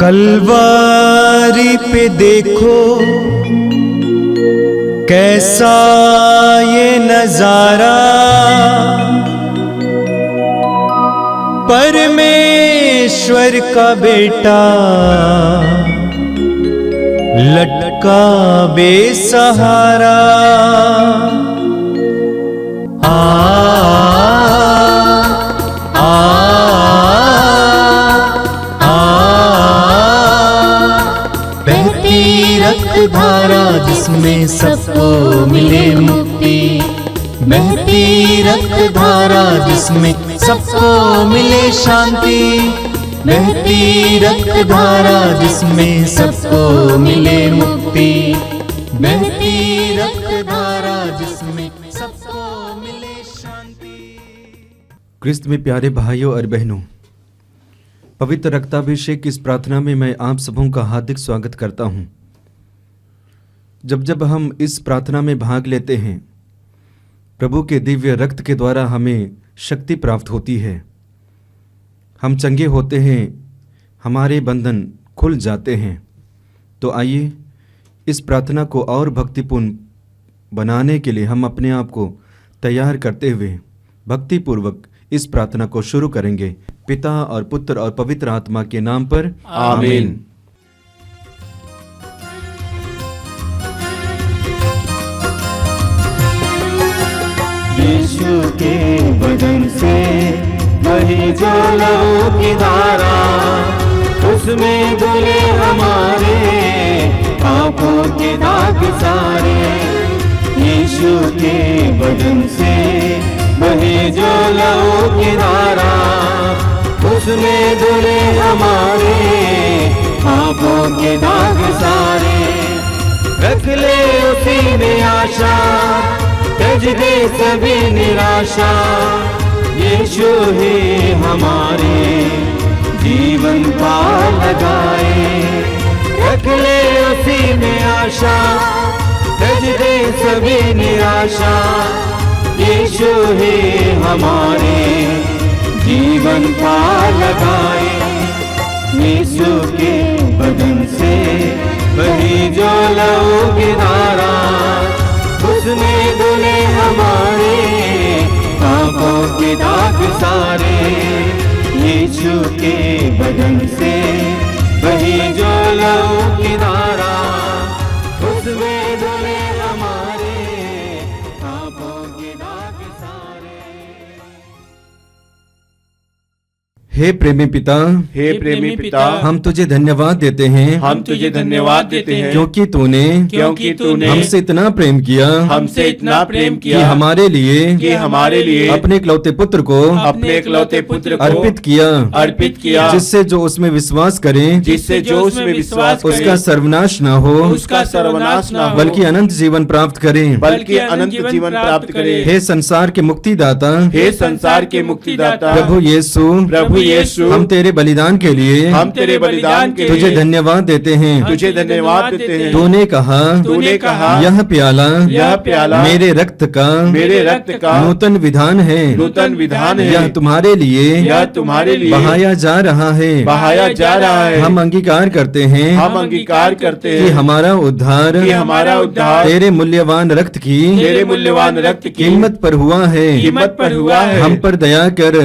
कलवारी पे देखो कैसा ये नजारा, परमेश्वर का बेटा लटका बेसहारा। रक्त धारा जिसमें सबको मिले मुक्ति, बहती रक्त धारा जिसमें सबको मिले शांति, बहती रक्त धारा जिसमें सबको मिले मुक्ति, बहती रक्त धारा जिसमें सबको मिले शांति। क्रिस्त में प्यारे भाइयों और बहनों, पवित्र रक्ताभिषेक की इस प्रार्थना में मैं आप सबों का हार्दिक स्वागत करता हूं। जब हम इस प्रार्थना में भाग लेते हैं, प्रभु के दिव्य रक्त के द्वारा हमें शक्ति प्राप्त होती है, हम चंगे होते हैं, हमारे बंधन खुल जाते हैं। तो आइए इस प्रार्थना को और भक्तिपूर्ण बनाने के लिए हम अपने आप को तैयार करते हुए भक्तिपूर्वक इस प्रार्थना को शुरू करेंगे। पिता और पुत्र और पवित्र आत्मा के नाम पर आमीन। यीशु के बदन से वही जो लहू की धारा, उसमें धुले हमारे पापों के दाग सारे। यीशु के बदन से वही जो लहू की धारा, उसमें धुले हमारे पापों के दाग सारे। रख ले उसी में आशा, त्यज दे सभी निराशा, यीशु ही हमारे जीवन पार लगाए। रख ले उसी में आशा, त्यज दे सभी निराशा, यीशु ही हमारे जीवन पार लगाए। यीशु के बदन से वही जो लहू की धारा, उसमें धुले हमारे पापों के दाग सारे। यीशु के बदन से वही जो लहू की धारा, उसमें धुले हमारे पापों के दाग सारे। हे प्रेमी पिता, हे प्रेमी पिता, हम तुझे धन्यवाद देते हैं, हम तुझे धन्यवाद देते हैं, क्योंकि तूने हमसे इतना प्रेम किया, हमसे इतना प्रेम कि किया, हमारे लिए अपने इकलौते पुत्र को अर्पित किया, जिससे जो उसमें विश्वास करे, जिससे जो उसमें विश्वास करे, उसका सर्वनाश न हो, बल्कि अनंत जीवन प्राप्त करे। अनंत जीवन प्राप्त करे। हे संसार के मुक्तिदाता, हे संसार के मुक्तिदाता, प्रभु यीशु, हम तेरे बलिदान के लिए तुझे धन्यवाद देते हैं। तूने कहा यह प्याला मेरे रक्त का नूतन विधान है, यह तुम्हारे लिए बहाया जा रहा है। हम अंगीकार करते हैं कि हमारा उद्धार तेरे मूल्यवान रक्त की कीमत पर हुआ है। हम पर दया कर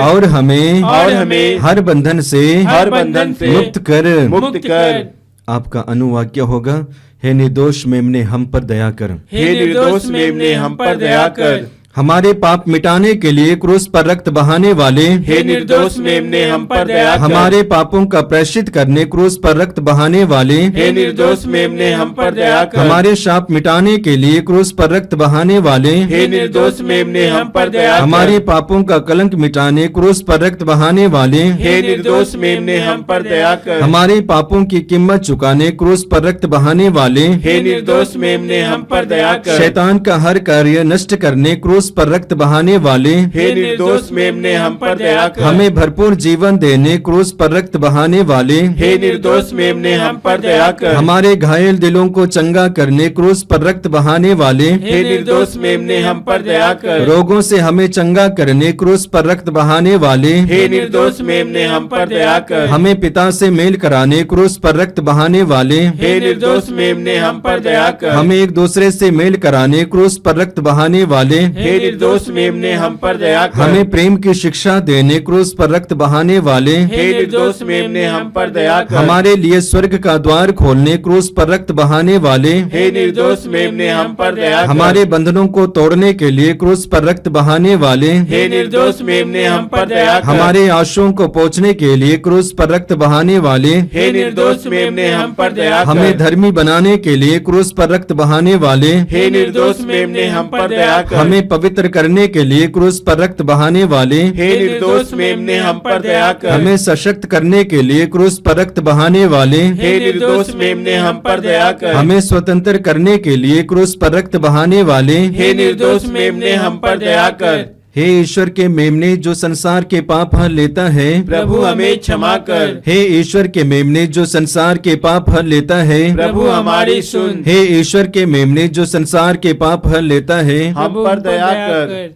और हमें हर बंधन से मुक्त कर। आपका अनुवाक्य होगा, हे निर्दोष मेमने हम पर दया कर। हमारे पाप मिटाने के लिए क्रूस पर रक्त बहाने वाले, हे निर्दोष मेमने हम पर दया कर। हमारे पापों का प्रायश्चित करने क्रूस पर रक्त बहाने वाले, हे निर्दोष मेमने हम पर दया कर। हमारे शाप मिटाने के लिए क्रूस पर रक्त बहाने वाले, हे निर्दोष मेमने हम पर दया कर। हमारे पापों का कलंक मिटाने क्रूस पर रक्त बहाने वाले, हे निर्दोष मेमने हम पर दया कर। हमारे पापों की कीमत चुकाने क्रूस पर रक्त बहाने वाले, हे निर्दोष मेमने हम पर दया कर। शैतान का हर कार्य नष्ट करने क्रूस क्रूस पर रक्त बहाने वाले, हे निर्दोष मेमने हम पर दया कर। हमें भरपूर जीवन देने क्रूस पर रक्त बहाने वाले, हे निर्दोष मेमने हम पर दया कर। हमारे घायल दिलों को चंगा करने क्रूस पर रक्त बहाने वाले, हे निर्दोष मेमने हम पर दया कर। रोगों से हमें चंगा करने क्रूस पर रक्त बहाने वाले, हे निर्दोष मेमने हम पर दया कर। हमें पिता से मेल कराने क्रूस पर रक्त बहाने वाले, हे निर्दोष मेमने हम पर दया कर। हमें एक दूसरे से मेल कराने क्रूस पर रक्त बहाने वाले, हे निर्दोष मेमने हम पर दया कर। हमें प्रेम की शिक्षा देने क्रूस पर रक्त बहाने वाले, हे निर्दोष मेमने हम पर दया कर। हमारे लिए स्वर्ग का द्वार खोलने क्रूस पर रक्त बहाने वाले, हे निर्दोष मेमने हम पर दया कर। हमारे बंधनों को तोड़ने के लिए क्रूस पर रक्त बहाने वाले, हे निर्दोष मेमने हम पर दया कर। हमारे आंसुओं को पोंछने के लिए क्रूस पर रक्त बहाने वाले, हे निर्दोष मेमने हम पर दया कर। हमें धर्मी बनाने के लिए क्रूस पर रक्त बहाने वाले, हे निर्दोष मेमने हम पर दया कर। हमें पवित्र करने के लिए क्रूस पर रक्त बहाने वाले, हे निर्दोष मेमने हम पर दया कर। हमें सशक्त करने के लिए क्रूस पर रक्त बहाने वाले, हे निर्दोष मेमने हम पर दया कर। हमें स्वतंत्र करने के लिए क्रूस पर रक्त बहाने वाले, हे निर्दोष मेमने हम पर दया कर। हे ईश्वर के मेमने जो संसार के पाप हर लेता है, प्रभु हमें क्षमा कर। हे ईश्वर के मेमने जो संसार के पाप हर लेता है, प्रभु हमारी सुन। हे ईश्वर के मेमने जो संसार के पाप हर लेता है, हम पर दया कर।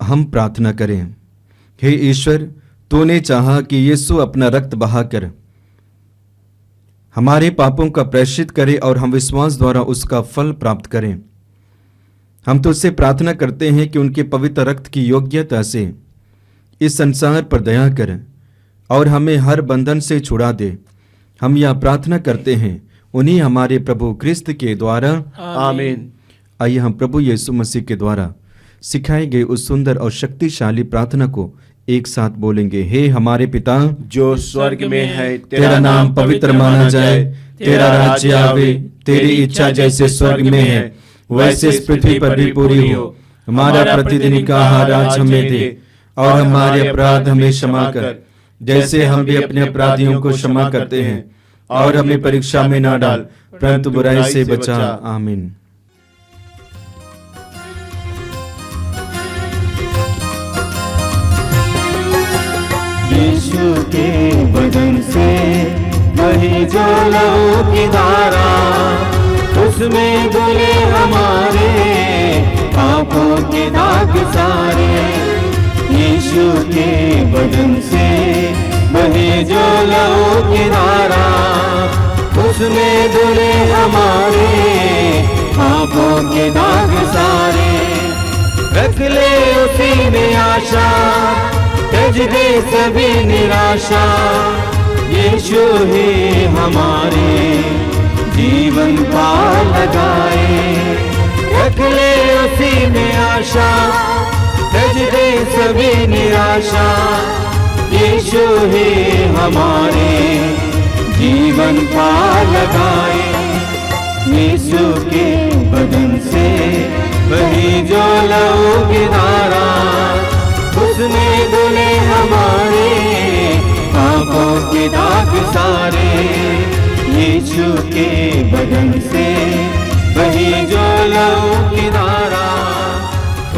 हम प्रार्थना करें। हे ईश्वर, तूने चाहा कि यीशु अपना रक्त बहाकर हमारे पापों का प्रायश्चित करे और हम विश्वास द्वारा उसका फल प्राप्त करें। हम तुझसे प्रार्थना करते हैं कि उनके पवित्र रक्त की योग्यता से इस संसार पर दया कर और हमें हर बंधन से छुड़ा दे। हम यह प्रार्थना करते हैं उन्हीं हमारे प्रभु क्रिस्त के द्वारा, आमीन। आइए हम प्रभु यीशु मसीह के द्वारा सिखाए गए उस सुंदर और शक्तिशाली प्रार्थना को एक साथ बोलेंगे। हे हमारे पिता जो स्वर्ग में है, तेरा नाम पवित्र माना जाए, तेरा राज्य आवे, तेरी इच्छा जैसे स्वर्ग में है वैसे इस पृथ्वी पर भी पूरी हो। हमारा प्रतिदिन का आहार आज हमें दे और हमारे अपराध हमें क्षमा कर, जैसे हम भी अपने अपराधियों को क्षमा करते हैं, और हमें परीक्षा में ना डाल परंतु बुराई से बचा। आमीन। यीशु के बदन से वही जो लहू की धारा, उसमें धुले हमारे पापों के दाग सारे। यीशु के बदन से वही जो लहू की धारा, उसमें धुले हमारे पापों के दाग सारे। रख ले उसी में आशा, त्यज दे सभी निराशा। यीशु ही हमारे जीवन का लगाए। रख ले उसी में आशा, त्यज दे सभी निराशा। यीशु ही हमारे जीवन का लगाए। यीशु के बदन से वही जो लहू की धारा, उसमें धुले हमारे पापों के दाग सारे। यीशु के बदन से वही जो लहू की धारा,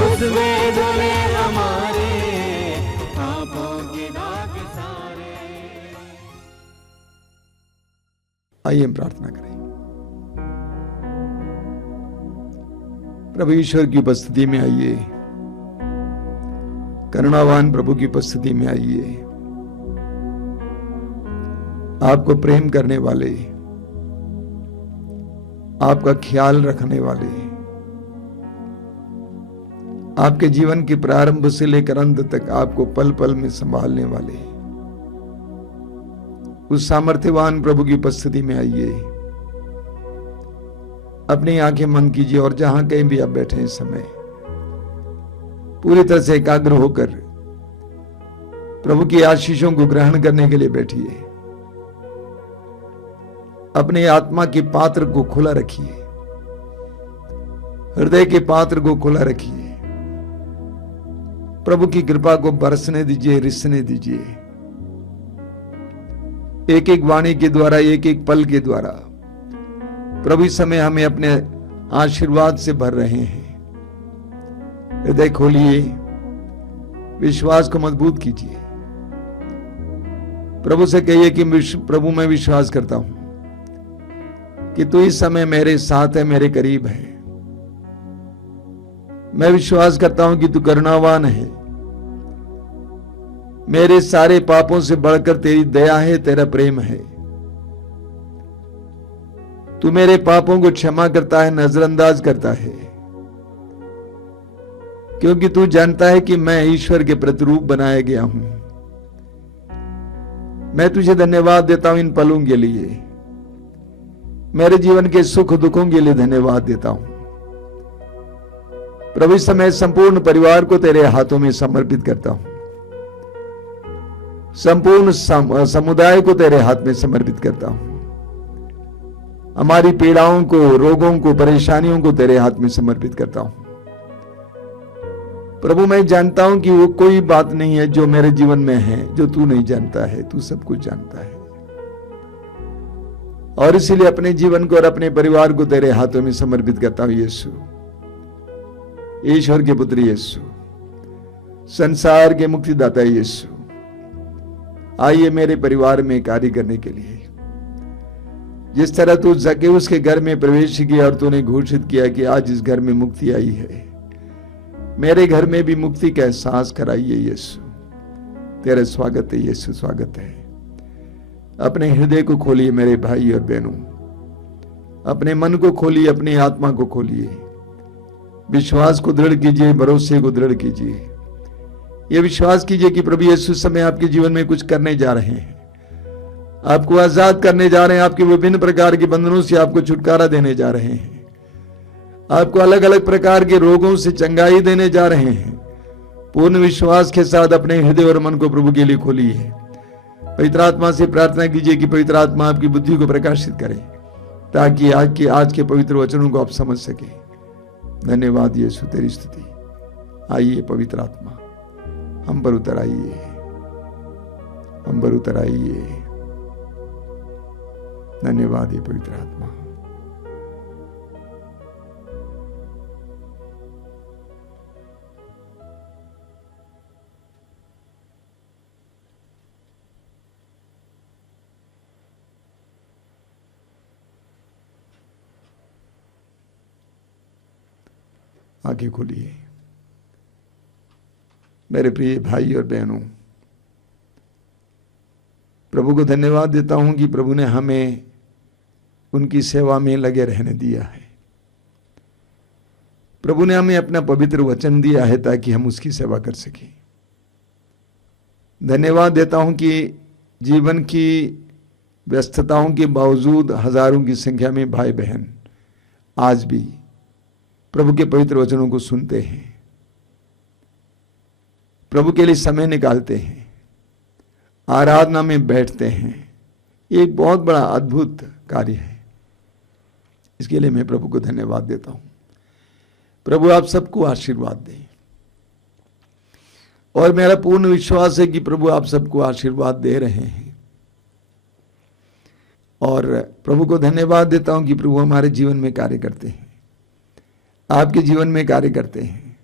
उसमें धुले हमारे पापों के दाग सारे। आइए हम प्रार्थना करें। प्रभु ईश्वर की उपस्थिति में आइए, करुणावान प्रभु की उपस्थिति में आइए। आपको प्रेम करने वाले, आपका ख्याल रखने वाले, आपके जीवन के प्रारंभ से लेकर अंत तक आपको पल पल में संभालने वाले उस सामर्थ्यवान प्रभु की उपस्थिति में आइए। अपनी आंखें बंद कीजिए और जहां कहीं भी आप बैठे इस समय पूरी तरह से एकाग्र होकर प्रभु की आशीषों को ग्रहण करने के लिए बैठिए। अपने आत्मा के पात्र को खुला रखिए, हृदय के पात्र को खुला रखिए। प्रभु की कृपा को बरसने दीजिए, रिसने दीजिए। एक एक वाणी के द्वारा, एक एक पल के द्वारा प्रभु इस समय हमें अपने आशीर्वाद से भर रहे हैं। हृदय खोलिए, विश्वास को मजबूत कीजिए। प्रभु से कहिए कि प्रभु मैं विश्वास करता हूं कि तू इस समय मेरे साथ है, मेरे करीब है। मैं विश्वास करता हूं कि तू करुणावान है। मेरे सारे पापों से बढ़कर तेरी दया है, तेरा प्रेम है। तू मेरे पापों को क्षमा करता है, नजरअंदाज करता है, क्योंकि तू जानता है कि मैं ईश्वर के प्रतिरूप बनाया गया हूं। मैं तुझे धन्यवाद देता हूं इन पलों के लिए, मेरे जीवन के सुख दुखों के लिए धन्यवाद देता हूं। प्रभु इस समय संपूर्ण परिवार को तेरे हाथों में समर्पित करता हूं, संपूर्ण समुदाय को तेरे हाथ में समर्पित करता हूं। हमारी पीड़ाओं को, रोगों को, परेशानियों को तेरे हाथ में समर्पित करता हूं। प्रभु मैं जानता हूं कि वो कोई बात नहीं है जो मेरे जीवन में है जो तू नहीं जानता है। तू सब कुछ जानता है, और इसीलिए अपने जीवन को और अपने परिवार को तेरे हाथों में समर्पित करता हूं। यीशु, ईश्वर के पुत्र यीशु, संसार के मुक्तिदाता यीशु, आइए मेरे परिवार में कार्य करने के लिए। जिस तरह तू जक्केउस के घर में प्रवेश किया और तूने घोषित किया कि आज इस घर में मुक्ति आई है, मेरे घर में भी मुक्ति का एहसास कराइए यीशु। तेरा स्वागत है यीशु, स्वागत है। अपने हृदय को खोलिए मेरे भाई और बहनों, अपने मन को खोलिए, अपनी आत्मा को खोलिए, विश्वास को दृढ़ कीजिए, भरोसे को दृढ़ कीजिए। यह विश्वास कीजिए कि प्रभु यीशु समय आपके जीवन में कुछ करने जा रहे हैं, आपको आजाद करने जा रहे हैं, आपके विभिन्न प्रकार के बंधनों से आपको छुटकारा देने जा रहे हैं, आपको अलग अलग प्रकार के रोगों से चंगाई देने जा रहे हैं। पूर्ण विश्वास के साथ अपने हृदय और मन को प्रभु के लिए खोलिए। पवित्र आत्मा से प्रार्थना कीजिए कि पवित्र आत्मा आपकी बुद्धि को प्रकाशित करे, ताकि आज के पवित्र वचनों को आप समझ सके। धन्यवाद यीशु, तेरी स्तुति। आइए पवित्र आत्मा हम पर उतर आइए, हम पर उतर आइए। धन्यवाद ये पवित्र आत्मा। आंखें खोलिए मेरे प्रिय भाई और बहनों। प्रभु को धन्यवाद देता हूं कि प्रभु ने हमें उनकी सेवा में लगे रहने दिया है। प्रभु ने हमें अपना पवित्र वचन दिया है ताकि हम उसकी सेवा कर सकें। धन्यवाद देता हूं कि जीवन की व्यस्तताओं के बावजूद हजारों की संख्या में भाई बहन आज भी प्रभु के पवित्र वचनों को सुनते हैं, प्रभु के लिए समय निकालते हैं, आराधना में बैठते हैं। ये एक बहुत बड़ा अद्भुत कार्य है। इसके लिए मैं प्रभु को धन्यवाद देता हूं। प्रभु आप सबको आशीर्वाद दें, और मेरा पूर्ण विश्वास है कि प्रभु आप सबको आशीर्वाद दे रहे हैं। और प्रभु को धन्यवाद देता हूं कि प्रभु हमारे जीवन में कार्य करते हैं, आपके जीवन में कार्य करते हैं।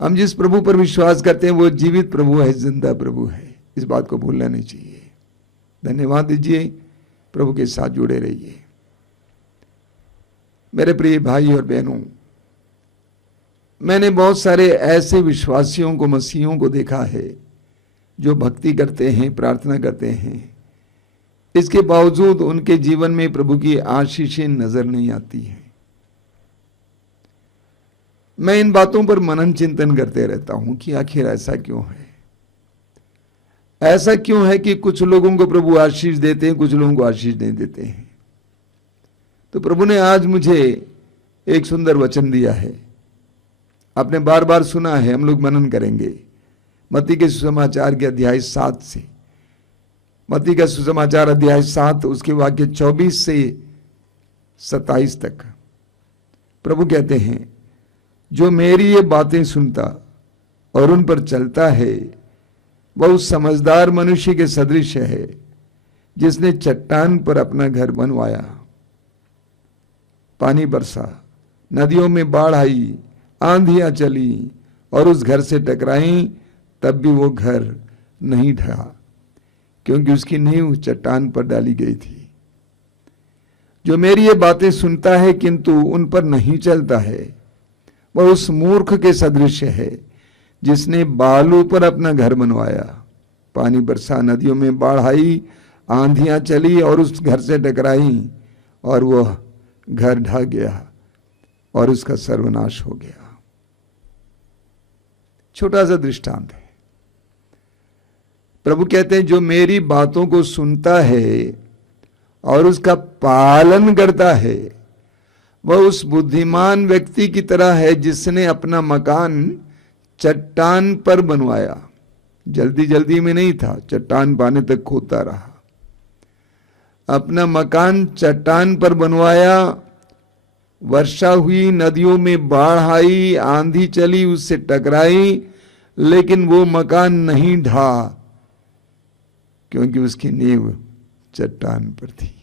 हम जिस प्रभु पर विश्वास करते हैं वो जीवित प्रभु है, जिंदा प्रभु है। इस बात को भूलना नहीं चाहिए। धन्यवाद दीजिए, प्रभु के साथ जुड़े रहिए। मेरे प्रिय भाई और बहनों, मैंने बहुत सारे ऐसे विश्वासियों को, मसीहों को देखा है जो भक्ति करते हैं, प्रार्थना करते हैं, इसके बावजूद उनके जीवन में प्रभु की आशीषें नजर नहीं आती हैं। मैं इन बातों पर मनन चिंतन करते रहता हूं कि आखिर ऐसा क्यों है। ऐसा क्यों है कि कुछ लोगों को प्रभु आशीष देते हैं, कुछ लोगों को आशीष नहीं देते हैं। तो प्रभु ने आज मुझे एक सुंदर वचन दिया है, आपने बार बार सुना है, हम लोग मनन करेंगे। मत्ती के सुसमाचार के अध्याय 7 से, मत्ती का सुसमाचार अध्याय 7 उसके वाक्य 24 से 27 तक प्रभु कहते हैं, जो मेरी ये बातें सुनता और उन पर चलता है वह उस समझदार मनुष्य के सदृश है जिसने चट्टान पर अपना घर बनवाया। पानी बरसा, नदियों में बाढ़ आई, आंधियां चली और उस घर से टकराई, तब भी वो घर नहीं ढहा, क्योंकि उसकी नींव चट्टान पर डाली गई थी। जो मेरी ये बातें सुनता है किंतु उन पर नहीं चलता है, वह उस मूर्ख के सदृश है जिसने बालू पर अपना घर बनवाया। पानी बरसा, नदियों में बाढ़ आई, आंधियां चली और उस घर से टकराई, और वह घर ढह गया और उसका सर्वनाश हो गया। छोटा सा दृष्टांत है। प्रभु कहते हैं, जो मेरी बातों को सुनता है और उसका पालन करता है, वह उस बुद्धिमान व्यक्ति की तरह है जिसने अपना मकान चट्टान पर बनवाया। जल्दी जल्दी में नहीं था, चट्टान पाने तक खोदता रहा। अपना मकान चट्टान पर बनवाया, वर्षा हुई, नदियों में बाढ़ आई, आंधी चली, उससे टकराई, लेकिन वो मकान नहीं ढहा, क्योंकि उसकी नींव चट्टान पर थी।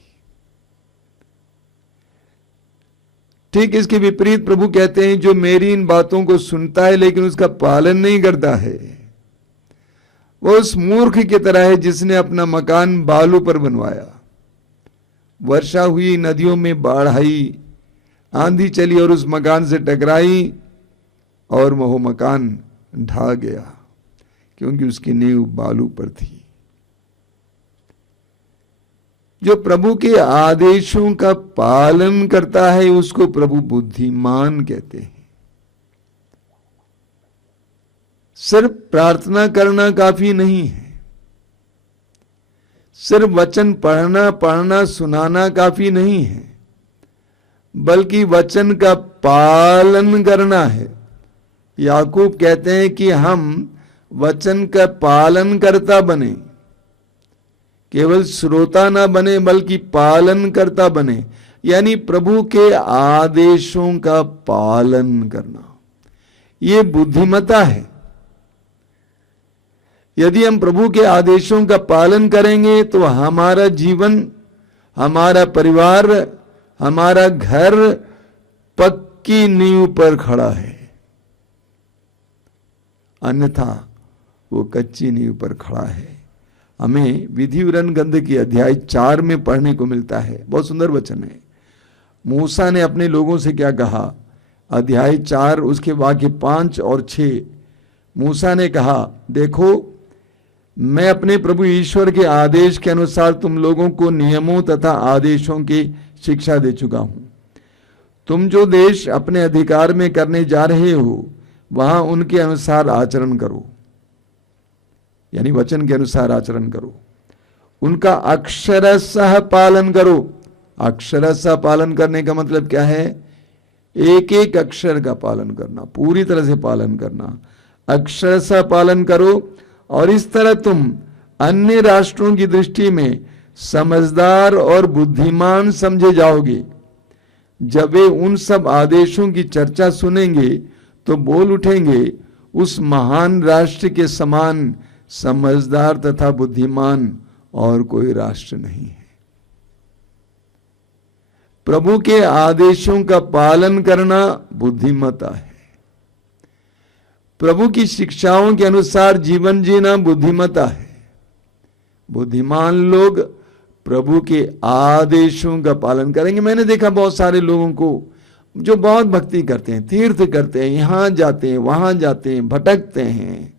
ठीक इसके विपरीत प्रभु कहते हैं, जो मेरी इन बातों को सुनता है लेकिन उसका पालन नहीं करता है, वो उस मूर्ख की तरह है जिसने अपना मकान बालू पर बनवाया। वर्षा हुई, नदियों में बाढ़ आई, आंधी चली और उस मकान से टकराई, और वह मकान ढह गया, क्योंकि उसकी नींव बालू पर थी। जो प्रभु के आदेशों का पालन करता है, उसको प्रभु बुद्धिमान कहते हैं। सिर्फ प्रार्थना करना काफी नहीं है, सिर्फ वचन पढ़ना सुनाना काफी नहीं है, बल्कि वचन का पालन करना है। याकूब कहते हैं कि हम वचन का पालन करता बने, केवल श्रोता ना बने बल्कि पालन करता बने, यानी प्रभु के आदेशों का पालन करना। ये बुद्धिमता है। यदि हम प्रभु के आदेशों का पालन करेंगे तो हमारा जीवन, हमारा परिवार, हमारा घर पक्की नींव पर खड़ा है, अन्यथा वो कच्ची नींव पर खड़ा है। हमें विधि विवरण ग्रंथ की अध्याय 4 में पढ़ने को मिलता है। बहुत सुंदर वचन है। मूसा ने अपने लोगों से क्या कहा? अध्याय 4 उसके वाक्य 5 और 6। मूसा ने कहा, देखो मैं अपने प्रभु ईश्वर के आदेश के अनुसार तुम लोगों को नियमों तथा आदेशों की शिक्षा दे चुका हूं। तुम जो देश अपने अधिकार में करने जा रहे हो, वहां उनके अनुसार आचरण करो, यानी वचन के अनुसार आचरण करो, उनका अक्षरशः पालन करो। अक्षरशः पालन करने का मतलब क्या है? एक एक अक्षर का पालन करना, पूरी तरह से पालन करना। अक्षरशः पालन करो, और इस तरह तुम अन्य राष्ट्रों की दृष्टि में समझदार और बुद्धिमान समझे जाओगे। जब वे उन सब आदेशों की चर्चा सुनेंगे तो बोल उठेंगे, उस महान राष्ट्र के समान समझदार तथा बुद्धिमान और कोई राष्ट्र नहीं है। प्रभु के आदेशों का पालन करना बुद्धिमता है। प्रभु की शिक्षाओं के अनुसार जीवन जीना बुद्धिमता है। बुद्धिमान लोग प्रभु के आदेशों का पालन करेंगे। मैंने देखा बहुत सारे लोगों को जो बहुत भक्ति करते हैं, तीर्थ करते हैं, यहां जाते हैं, वहां जाते हैं, भटकते हैं,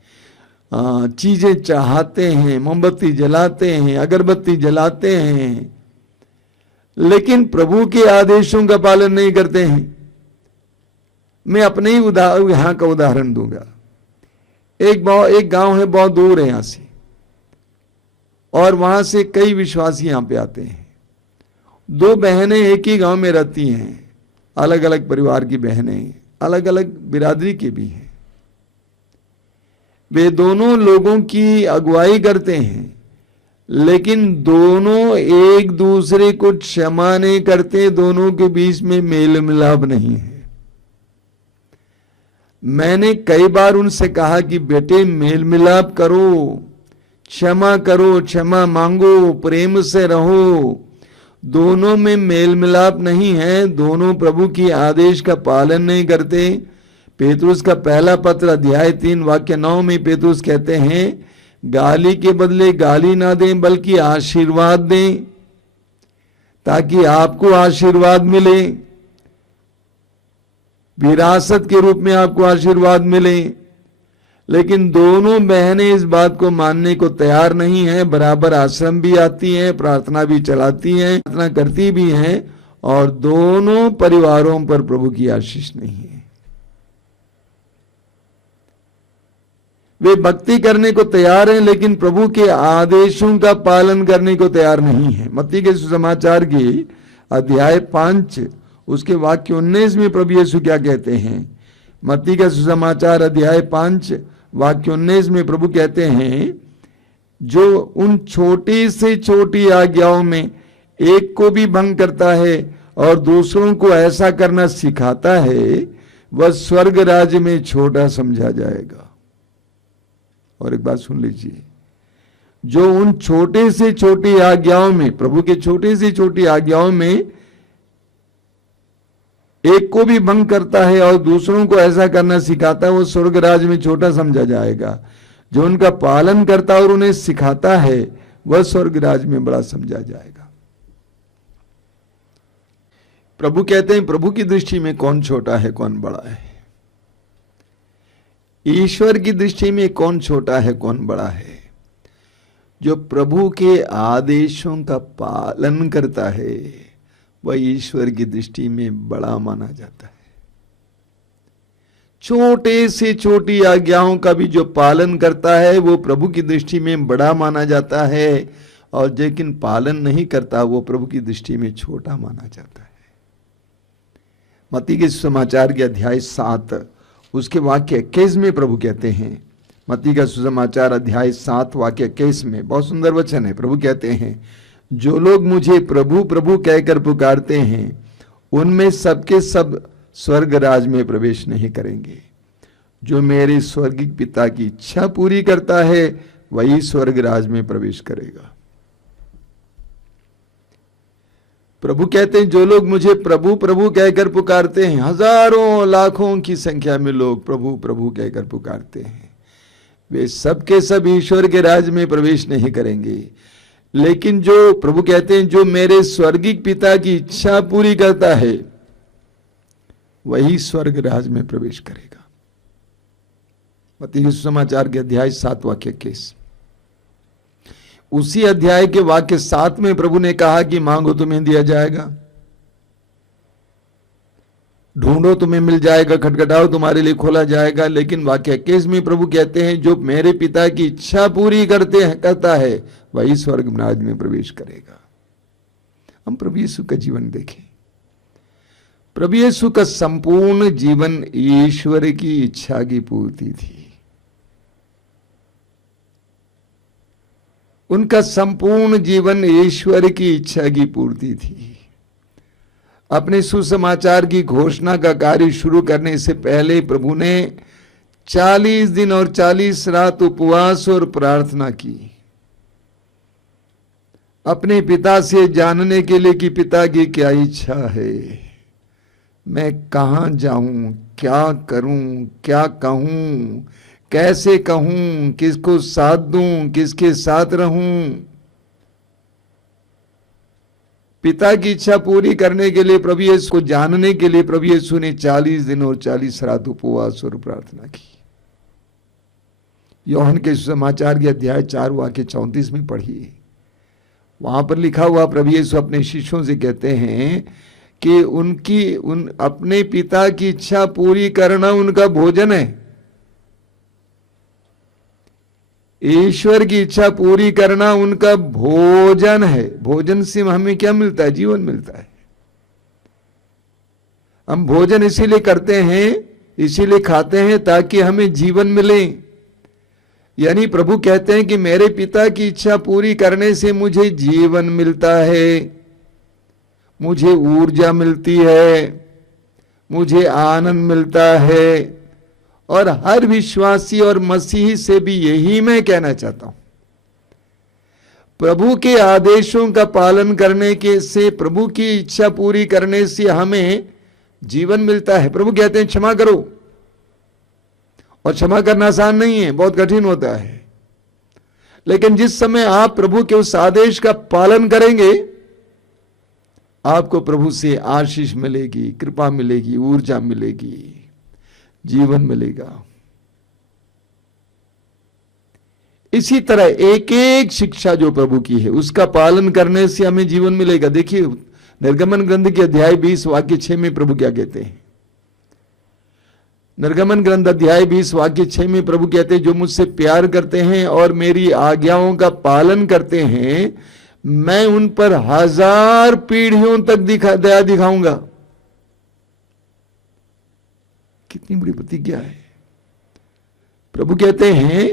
चीजें चाहते हैं, मोमबत्ती जलाते हैं, अगरबत्ती जलाते हैं, लेकिन प्रभु के आदेशों का पालन नहीं करते हैं। मैं अपने ही यहां का उदाहरण दूंगा। एक गांव है, बहुत दूर है यहां से, और वहां से कई विश्वासी यहां पे आते हैं। 2 बहनें एक ही गांव में रहती हैं, अलग अलग परिवार की बहनें, अलग अलग बिरादरी के भी हैं। वे दोनों लोगों की अगुवाई करते हैं, लेकिन दोनों एक दूसरे को क्षमा नहीं करते। दोनों के बीच में मेल मिलाप नहीं है। मैंने कई बार उनसे कहा कि बेटे मेल मिलाप करो, क्षमा करो, क्षमा मांगो, प्रेम से रहो। दोनों में मेल मिलाप नहीं है, दोनों प्रभु की आदेश का पालन नहीं करते। पेतरुस का पहला पत्र अध्याय 3 वाक्य 9 में पेतरुस कहते हैं, गाली के बदले गाली ना दें बल्कि आशीर्वाद दें, ताकि आपको आशीर्वाद मिले, विरासत के रूप में आपको आशीर्वाद मिले। लेकिन दोनों बहनें इस बात को मानने को तैयार नहीं है। बराबर आश्रम भी आती हैं, प्रार्थना भी चलाती हैं, प्रार्थना करती भी हैं, और दोनों परिवारों पर प्रभु की आशीष नहीं है। वे भक्ति करने को तैयार हैं, लेकिन प्रभु के आदेशों का पालन करने को तैयार नहीं है। मत्ती के सुसमाचार की अध्याय 5 उसके वाक्य 19 में प्रभु यीशु क्या कहते हैं? मत्ती का सुसमाचार अध्याय 5 वाक्य 19 में प्रभु कहते हैं, जो उन छोटी से छोटी आज्ञाओं में एक को भी भंग करता है और दूसरों को ऐसा करना सिखाता है, वह स्वर्ग राज्य में छोटा समझा जाएगा। और एक बात सुन लीजिए, जो उन छोटे से छोटी आज्ञाओं में, प्रभु के छोटे से छोटी आज्ञाओं में एक को भी भंग करता है और दूसरों को ऐसा करना सिखाता है, वो स्वर्ग राज्य में छोटा समझा जाएगा। जो उनका पालन करता है और उन्हें सिखाता है, वह स्वर्ग राज्य में बड़ा समझा जाएगा। प्रभु कहते हैं, प्रभु की दृष्टि में कौन छोटा है कौन बड़ा है? ईश्वर की दृष्टि में कौन छोटा है कौन बड़ा है? जो प्रभु के आदेशों का पालन करता है, वह ईश्वर की दृष्टि में बड़ा माना जाता है। छोटे से छोटी आज्ञाओं का भी जो पालन करता है, वो प्रभु की दृष्टि में बड़ा माना जाता है, और लेकिन पालन नहीं करता, वो प्रभु की दृष्टि में छोटा माना जाता है। मत्ती के सुसमाचार के अध्याय 7 उसके वाक्य 21 में प्रभु कहते हैं, मत्ती का सुसमाचार अध्याय 7 वाक्य 21 में बहुत सुंदर वचन है। प्रभु कहते हैं, जो लोग मुझे प्रभु प्रभु कहकर पुकारते हैं, उनमें सबके सब स्वर्ग राज में प्रवेश नहीं करेंगे। जो मेरे स्वर्गिक पिता की इच्छा पूरी करता है, वही स्वर्ग राज में प्रवेश करेगा। प्रभु कहते हैं, जो लोग मुझे प्रभु प्रभु कहकर पुकारते हैं, हजारों लाखों की संख्या में लोग प्रभु प्रभु कहकर पुकारते हैं, वे सबके सब ईश्वर के राज में प्रवेश नहीं करेंगे। लेकिन जो प्रभु कहते हैं, जो मेरे स्वर्गिक पिता की इच्छा पूरी करता है, वही स्वर्ग राज में प्रवेश करेगा। मत्ती के सुसमाचार के अध्याय 7 वाक्य 21। उसी अध्याय के वाक्य 7 में प्रभु ने कहा कि मांगो तुम्हें दिया जाएगा, ढूंढो तुम्हें मिल जाएगा, खटखटाओ तुम्हारे लिए खोला जाएगा। लेकिन वाक्य 21 में प्रभु कहते हैं, जो मेरे पिता की इच्छा पूरी करता है, वही स्वर्ग राज में प्रवेश करेगा। हम प्रभु यीशु का जीवन देखें। प्रभु यीशु का संपूर्ण जीवन ईश्वर की इच्छा की पूर्ति थी। उनका संपूर्ण जीवन ईश्वर की इच्छा की पूर्ति थी। अपने सुसमाचार की घोषणा का कार्य शुरू करने से पहले प्रभु ने 40 दिन और 40 रात उपवास और प्रार्थना की, अपने पिता से जानने के लिए कि पिता की क्या इच्छा है, मैं कहां जाऊं, क्या करूं, क्या कहूं, कैसे कहूं, किसको साथ दूं, किसके साथ रहूं। पिता की इच्छा पूरी करने के लिए, प्रभु यीशु को जानने के लिए प्रभु यीशु ने 40 दिन और 40 रात उपवास और प्रार्थना की। यूहन्ना के सुसमाचार के अध्याय 4 वाक्य 34 में पढ़िए, वहां पर लिखा हुआ प्रभु यीशु अपने शिष्यों से कहते हैं कि अपने पिता की इच्छा पूरी करना उनका भोजन है। ईश्वर की इच्छा पूरी करना उनका भोजन है। भोजन से हमें क्या मिलता है? जीवन मिलता है। हम भोजन इसीलिए करते हैं, इसीलिए खाते हैं ताकि हमें जीवन मिले। यानी प्रभु कहते हैं कि मेरे पिता की इच्छा पूरी करने से मुझे जीवन मिलता है, मुझे ऊर्जा मिलती है, मुझे आनंद मिलता है। और हर विश्वासी और मसीही से भी यही मैं कहना चाहता हूं। प्रभु के आदेशों का पालन करने के से, प्रभु की इच्छा पूरी करने से हमें जीवन मिलता है। प्रभु कहते हैं क्षमा करो, और क्षमा करना आसान नहीं है, बहुत कठिन होता है। लेकिन जिस समय आप प्रभु के उस आदेश का पालन करेंगे, आपको प्रभु से आशीष मिलेगी, कृपा मिलेगी, ऊर्जा मिलेगी, जीवन मिलेगा। इसी तरह एक एक शिक्षा जो प्रभु की है उसका पालन करने से हमें जीवन मिलेगा। देखिए निर्गमन ग्रंथ के अध्याय 20 वाक्य 6 में प्रभु क्या कहते हैं। निर्गमन ग्रंथ अध्याय 20 वाक्य 6 में प्रभु कहते हैं, जो मुझसे प्यार करते हैं और मेरी आज्ञाओं का पालन करते हैं, मैं उन पर 1000 पीढ़ियों तक दया दिखाऊंगा। कितनी बड़ी प्रतिज्ञा है। प्रभु कहते हैं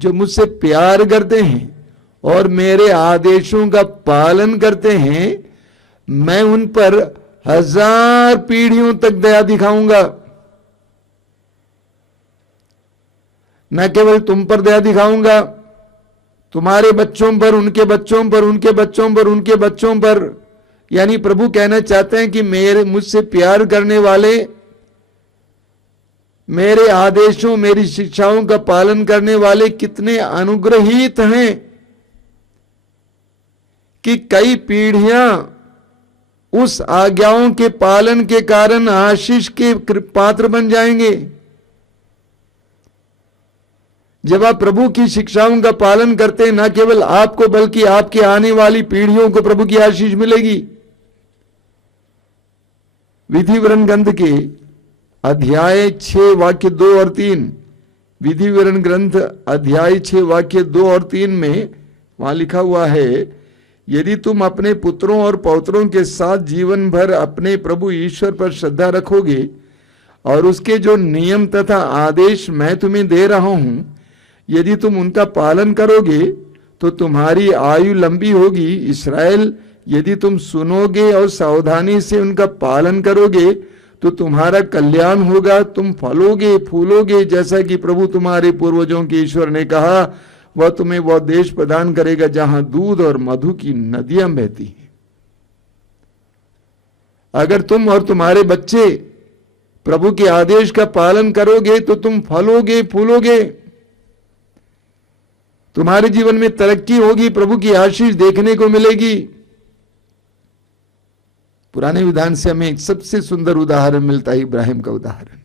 जो मुझसे प्यार करते हैं और मेरे आदेशों का पालन करते हैं, मैं उन पर 1000 पीढ़ियों तक दया दिखाऊंगा। न केवल तुम पर दया दिखाऊंगा, तुम्हारे बच्चों पर, उनके बच्चों पर, उनके बच्चों पर, उनके बच्चों पर। यानी प्रभु कहना चाहते हैं कि मुझसे प्यार करने वाले, मेरे आदेशों, मेरी शिक्षाओं का पालन करने वाले कितने अनुग्रहित हैं कि कई पीढ़ियां उस आज्ञाओं के पालन के कारण आशीष के पात्र बन जाएंगे। जब आप प्रभु की शिक्षाओं का पालन करते हैं, न केवल आपको बल्कि आपके आने वाली पीढ़ियों को प्रभु की आशीष मिलेगी। विधि विवरण ग्रंथ के अध्याय 6 वाक्य 2 और 3, विधि विवरण ग्रंथ अध्याय 6 वाक्य 2 और 3 में वहां लिखा हुआ है, यदि तुम अपने पुत्रों और पौत्रों के साथ जीवन भर अपने प्रभु ईश्वर पर श्रद्धा रखोगे और उसके जो नियम तथा आदेश मैं तुम्हें दे रहा हूं, यदि तुम उनका पालन करोगे तो तुम्हारी आयु लंबी होगी। इस्राएल, यदि तुम सुनोगे और सावधानी से उनका पालन करोगे तो तुम्हारा कल्याण होगा, तुम फलोगे, फूलोगे, जैसा कि प्रभु तुम्हारे पूर्वजों के ईश्वर ने कहा, वह तुम्हें वह देश प्रदान करेगा जहां दूध और मधु की नदियां बहती हैं। अगर तुम और तुम्हारे बच्चे प्रभु के आदेश का पालन करोगे तो तुम फलोगे, फूलोगे, तुम्हारे जीवन में तरक्की होगी, प्रभु की आशीष देखने को मिलेगी। पुराने विधान से हमें एक सबसे सुंदर उदाहरण मिलता है, इब्राहिम का उदाहरण।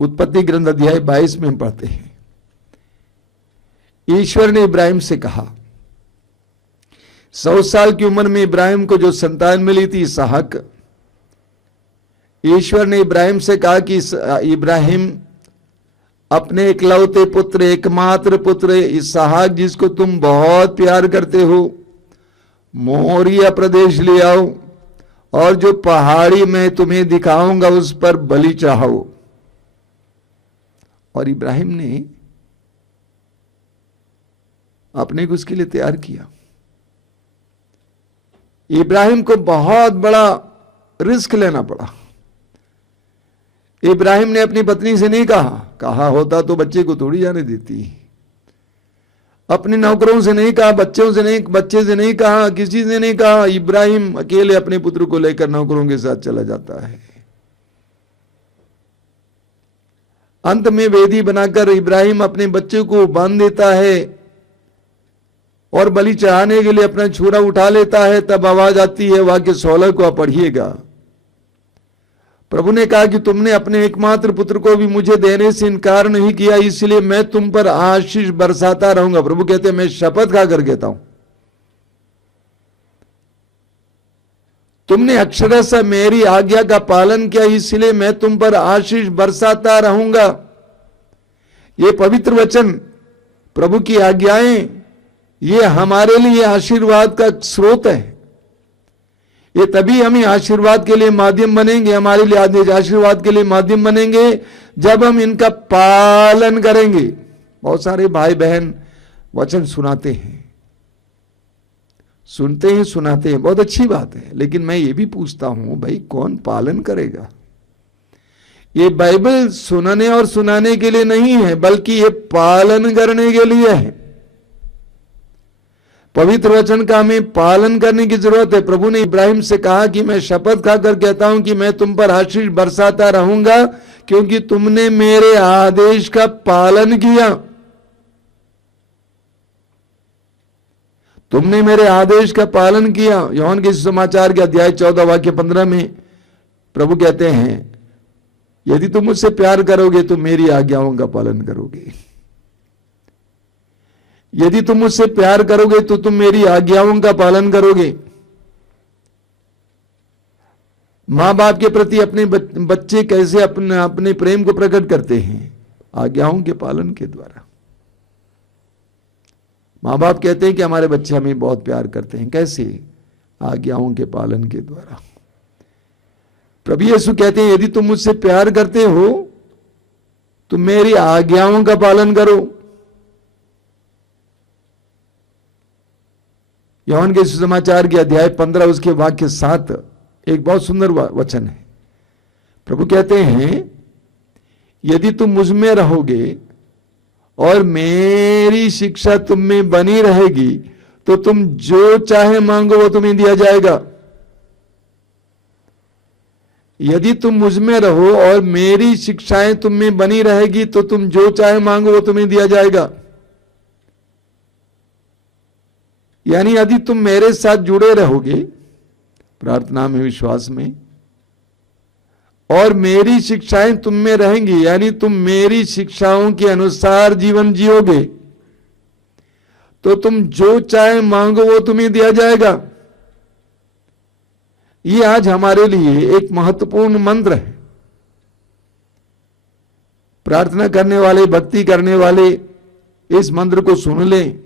उत्पत्ति ग्रंथ अध्याय 22 में हम पढ़ते हैं, ईश्वर ने इब्राहिम से कहा, 100 साल की उम्र में इब्राहिम को जो संतान मिली थी इसहाक, ईश्वर ने इब्राहिम से कहा कि इब्राहिम अपने इकलौते पुत्र, एकमात्र पुत्र इसहाक, जिसको तुम बहुत प्यार करते हो, मोरिया प्रदेश ले आओ और जो पहाड़ी मैं तुम्हें दिखाऊंगा उस पर बलि चढ़ाओ। और इब्राहिम ने अपने को उसके लिए तैयार किया। इब्राहिम को बहुत बड़ा रिस्क लेना पड़ा। इब्राहिम ने अपनी पत्नी से नहीं कहा होता तो बच्चे को थोड़ी जाने देती। अपने नौकरों से नहीं कहा, बच्चे से नहीं कहा, किसी से नहीं कहा। इब्राहिम अकेले अपने पुत्र को लेकर नौकरों के साथ चला जाता है। अंत में वेदी बनाकर इब्राहिम अपने बच्चे को बांध देता है और बलि चढ़ाने के लिए अपना छुरा उठा लेता है। तब आवाज आती है, वाक्य 16 को आप पढ़िएगा। प्रभु ने कहा कि तुमने अपने एकमात्र पुत्र को भी मुझे देने से इनकार नहीं किया, इसलिए मैं तुम पर आशीष बरसाता रहूंगा। प्रभु कहते हैं, मैं शपथ खाकर कहता हूं, तुमने अक्षरशः मेरी आज्ञा का पालन किया, इसलिए मैं तुम पर आशीष बरसाता रहूंगा। ये पवित्र वचन, प्रभु की आज्ञाएं, ये हमारे लिए आशीर्वाद का स्रोत है। ये तभी हमें आशीर्वाद के लिए माध्यम बनेंगे, हमारे लिए आशीर्वाद के लिए माध्यम बनेंगे जब हम इनका पालन करेंगे। बहुत सारे भाई बहन वचन सुनाते हैं, सुनाते हैं, बहुत अच्छी बात है, लेकिन मैं ये भी पूछता हूं, भाई कौन पालन करेगा? ये बाइबल सुनाने और सुनाने के लिए नहीं है, बल्कि ये पालन करने के लिए है। पवित्र वचन का हमें पालन करने की जरूरत है। प्रभु ने इब्राहिम से कहा कि मैं शपथ खाकर कहता हूं कि मैं तुम पर आशीष बरसाता रहूंगा क्योंकि तुमने मेरे आदेश का पालन किया। तुमने मेरे आदेश का पालन किया। यूहन्ना के सुसमाचार के अध्याय 14 वाक्य 15 में प्रभु कहते हैं, यदि तुम मुझसे प्यार करोगे तो मेरी आज्ञाओं का पालन करोगे। यदि तुम मुझसे प्यार करोगे तो तुम मेरी आज्ञाओं का पालन करोगे। मां बाप के प्रति अपने बच्चे कैसे अपने प्रेम को प्रकट करते हैं? आज्ञाओं के पालन के द्वारा। मां बाप कहते हैं कि हमारे बच्चे हमें बहुत प्यार करते हैं। कैसे? आज्ञाओं के पालन के द्वारा। प्रभु यीशु कहते हैं, यदि तुम मुझसे प्यार करते हो तो मेरी आज्ञाओं का पालन करो। यूहन्ना के सुसमाचार के अध्याय 15 उसके वाक्य 7 एक बहुत सुंदर वचन है। प्रभु कहते हैं, यदि तुम मुझ में रहोगे और मेरी शिक्षा तुम में बनी रहेगी तो तुम जो चाहे मांगो वो तुम्हें दिया जाएगा। यदि तुम मुझ में रहो और मेरी शिक्षाएं तुम में बनी रहेगी तो तुम जो चाहे मांगो वो तुम्हें दिया जाएगा। यानी यदि तुम मेरे साथ जुड़े रहोगे प्रार्थना में, विश्वास में, और मेरी शिक्षाएं तुम में रहेंगी, यानी तुम मेरी शिक्षाओं के अनुसार जीवन जियोगे, तो तुम जो चाहे मांगो वो तुम्हें दिया जाएगा। ये आज हमारे लिए एक महत्वपूर्ण मंत्र है। प्रार्थना करने वाले, भक्ति करने वाले इस मंत्र को सुन लें।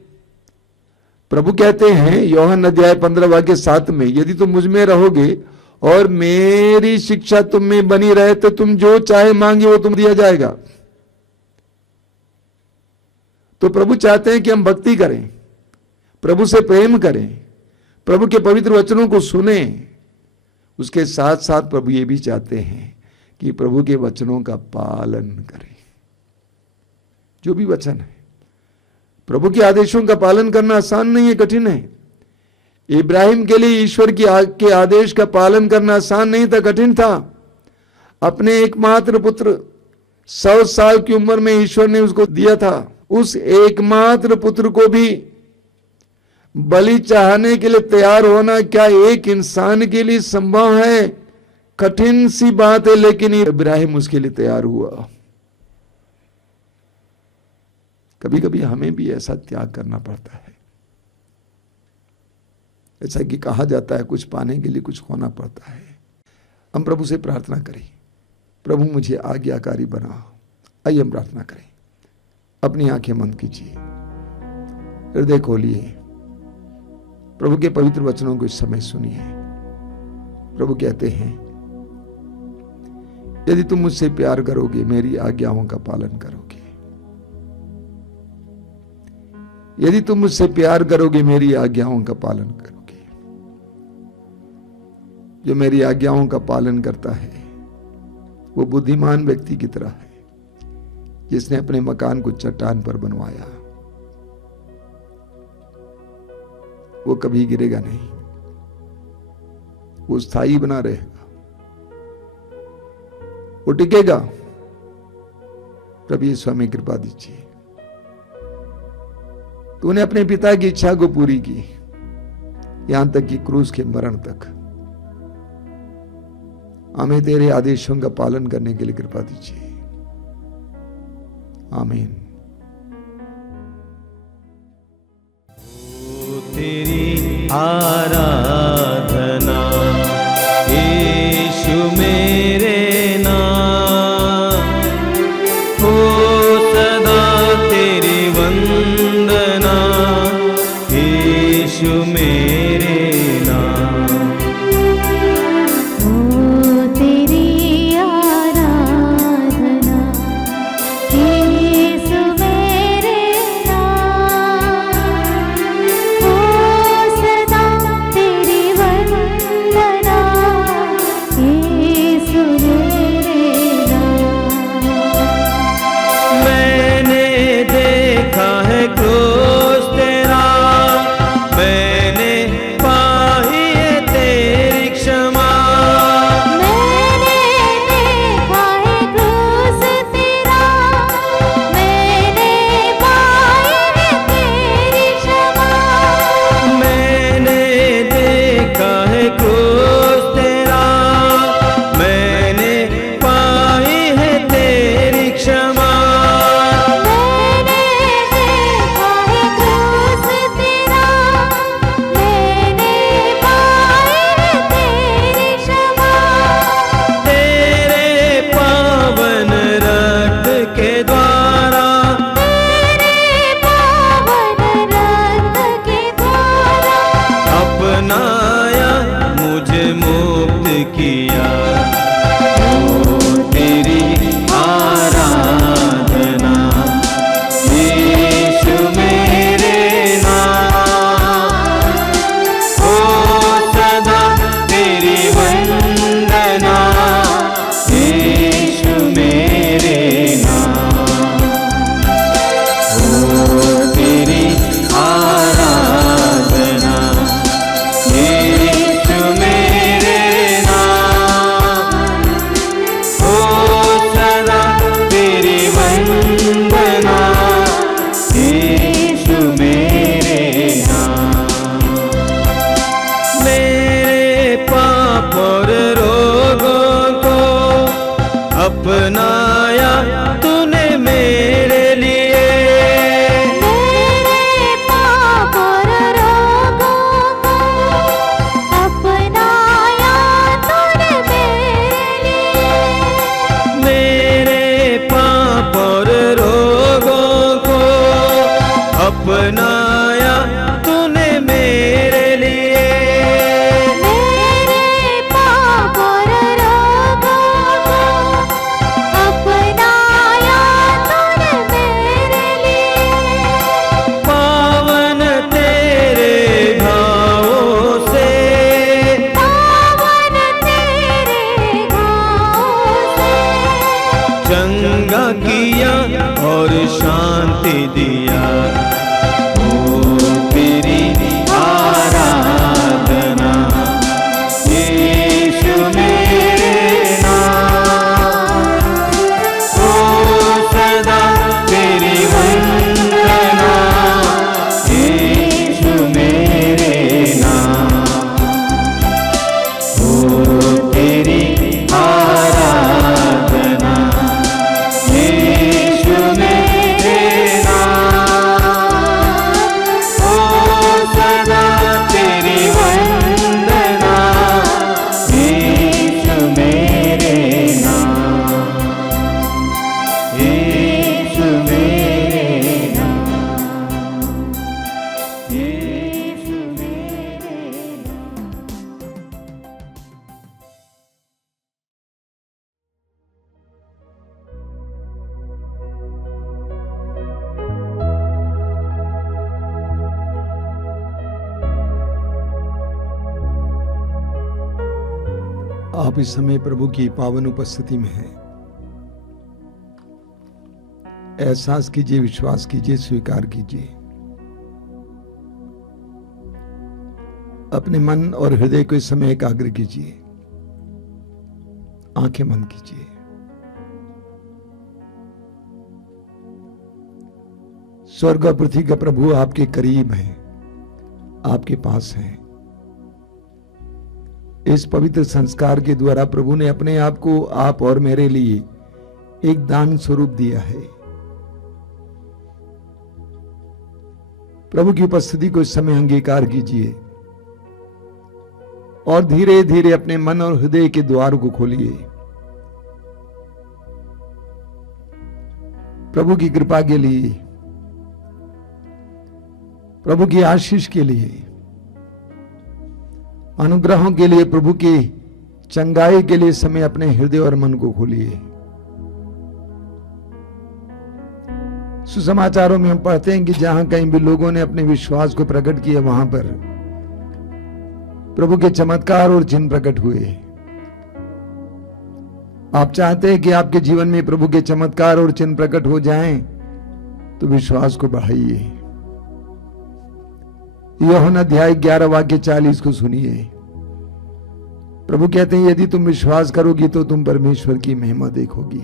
प्रभु कहते हैं यूहन्ना अध्याय 15 वाक्य 7 में, यदि तुम मुझ में रहोगे और मेरी शिक्षा तुम में बनी रहे तो तुम जो चाहे मांगे वो तुम दिया जाएगा। तो प्रभु चाहते हैं कि हम भक्ति करें, प्रभु से प्रेम करें, प्रभु के पवित्र वचनों को सुने। उसके साथ साथ प्रभु ये भी चाहते हैं कि प्रभु के वचनों का पालन करें। जो भी वचन है, प्रभु के आदेशों का पालन करना आसान नहीं है, कठिन है। इब्राहिम के लिए ईश्वर के आदेश का पालन करना आसान नहीं था, कठिन था। अपने एकमात्र पुत्र 100 साल की उम्र में ईश्वर ने उसको दिया था। उस एकमात्र पुत्र को भी बलि चाहने के लिए तैयार होना क्या एक इंसान के लिए संभव है? कठिन सी बात है, लेकिन इब्राहिम उसके लिए तैयार हुआ। कभी कभी हमें भी ऐसा त्याग करना पड़ता है। ऐसा कि कहा जाता है कुछ पाने के लिए कुछ खोना पड़ता है। हम प्रभु से प्रार्थना करें, प्रभु मुझे आज्ञाकारी बनाओ। आइए हम प्रार्थना करें। अपनी आंखें बंद कीजिए, हृदय खोलिए, प्रभु के पवित्र वचनों को इस समय सुनिए। प्रभु कहते हैं, यदि तुम मुझसे प्यार करोगे मेरी आज्ञाओं का पालन करोगे। यदि तुम मुझसे प्यार करोगे मेरी आज्ञाओं का पालन करोगे। जो मेरी आज्ञाओं का पालन करता है वो बुद्धिमान व्यक्ति की तरह है जिसने अपने मकान को चट्टान पर बनवाया। वो कभी गिरेगा नहीं, वो स्थायी बना रहेगा, वो टिकेगा। प्रभु यीशु हमें कृपा दीजिए। तूने अपने पिता की इच्छा को पूरी की, यहां तक कि क्रूस के मरण तक। हमें तेरे आदेशों का पालन करने के लिए कृपा दीजिए। आमीन। तेरी आराधना यीशु मेरे नाम, हो सदा तेरी वंदना यीशु मेरे नाम। हो तेरी आराधना यीशु मेरे नाम, हो सदा तेरी वंदना यीशु मेरे नाम। मैंने देखा है क्रूस तेरा, अपनाया तूने मेरे लिए। मेरे पाप और रोगों को अपनाया तूने मेरे लिए। पावन तेरे घावों से, पावन तेरे घावों से चंगा किया और शांति दिया। ओ तेरी आराधना यीशु मेरे नाम। ओ सदा तेरी वंदना यीशु मेरे नाम। ओ तेरी आराधना यीशु मेरे नाम। ओ सदा तेरी वंदना यीशु मेरे नाम। यीशु मेरे नाम। यीशु मेरे नाम। आप इस समय प्रभु की पावन उपस्थिति में हैं। एहसास कीजिए, विश्वास कीजिए, स्वीकार कीजिए। अपने मन और हृदय को इस समय एकाग्र कीजिए। आंखें बंद कीजिए। स्वर्ग और पृथ्वी का प्रभु आपके करीब है, आपके पास है। इस पवित्र संस्कार के द्वारा प्रभु ने अपने आप को आप और मेरे लिए एक दान स्वरूप दिया है। प्रभु की उपस्थिति को इस समय अंगीकार कीजिए और धीरे धीरे अपने मन और हृदय के द्वार को खोलिए। प्रभु की कृपा के लिए, प्रभु की आशीष के लिए, अनुग्रहों के लिए, प्रभु की चंगाई के लिए समय अपने हृदय और मन को खोलिए। सुसमाचारों में हम पढ़ते हैं कि जहां कहीं भी लोगों ने अपने विश्वास को प्रकट किया, वहां पर प्रभु के चमत्कार और चिन्ह प्रकट हुए। आप चाहते हैं कि आपके जीवन में प्रभु के चमत्कार और चिन्ह प्रकट हो जाएं, तो विश्वास को बढ़ाइए। यूहन्ना अध्याय 11 वाक्य 40 को सुनिए। प्रभु कहते हैं, यदि तुम विश्वास करोगी तो तुम परमेश्वर की महिमा देखोगी।